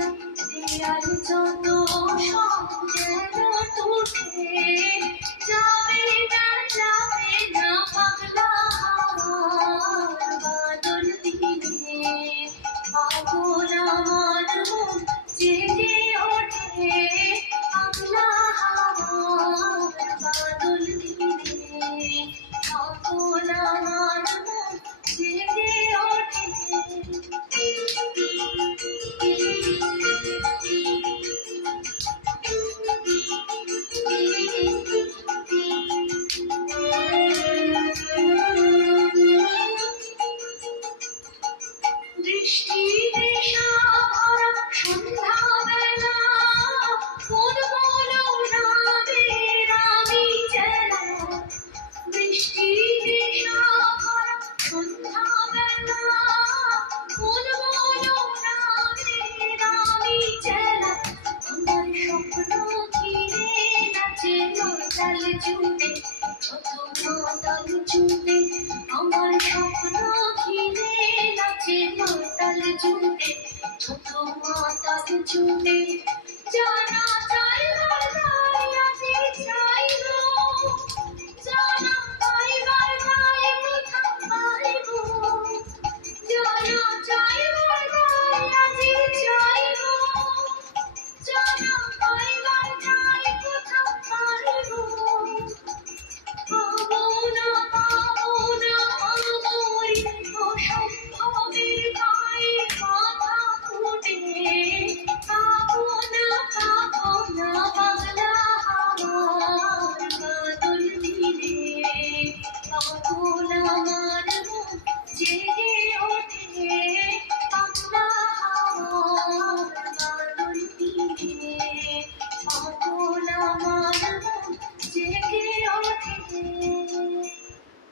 দেয়াল যত সব যেন টুটে যাবে না পাগলা হাওয়ার বাদল দিনে পাগল আমার মন জেগে ওঠে পাগলা হাওয়ার বাদল দিনে পাগল আমার মন জেগে ওঠে। বৃষ্টি নেশা ভরা সন্ধ্যাবেলা কোন বলো রামের আমি চেনা বৃষ্টি নেশা ভরা সন্ধ্যাবেলা কোন বলো রামের আমি চেনা আমার স্বপ্ন ঘিরে নাচে মাতাল জুড়ে ছোট মাতাল জুড়ে আমার স্বপ্ন ঘিরে নাচে মাতাল জুড়ে ছোট মাতাল জুড়ে জানা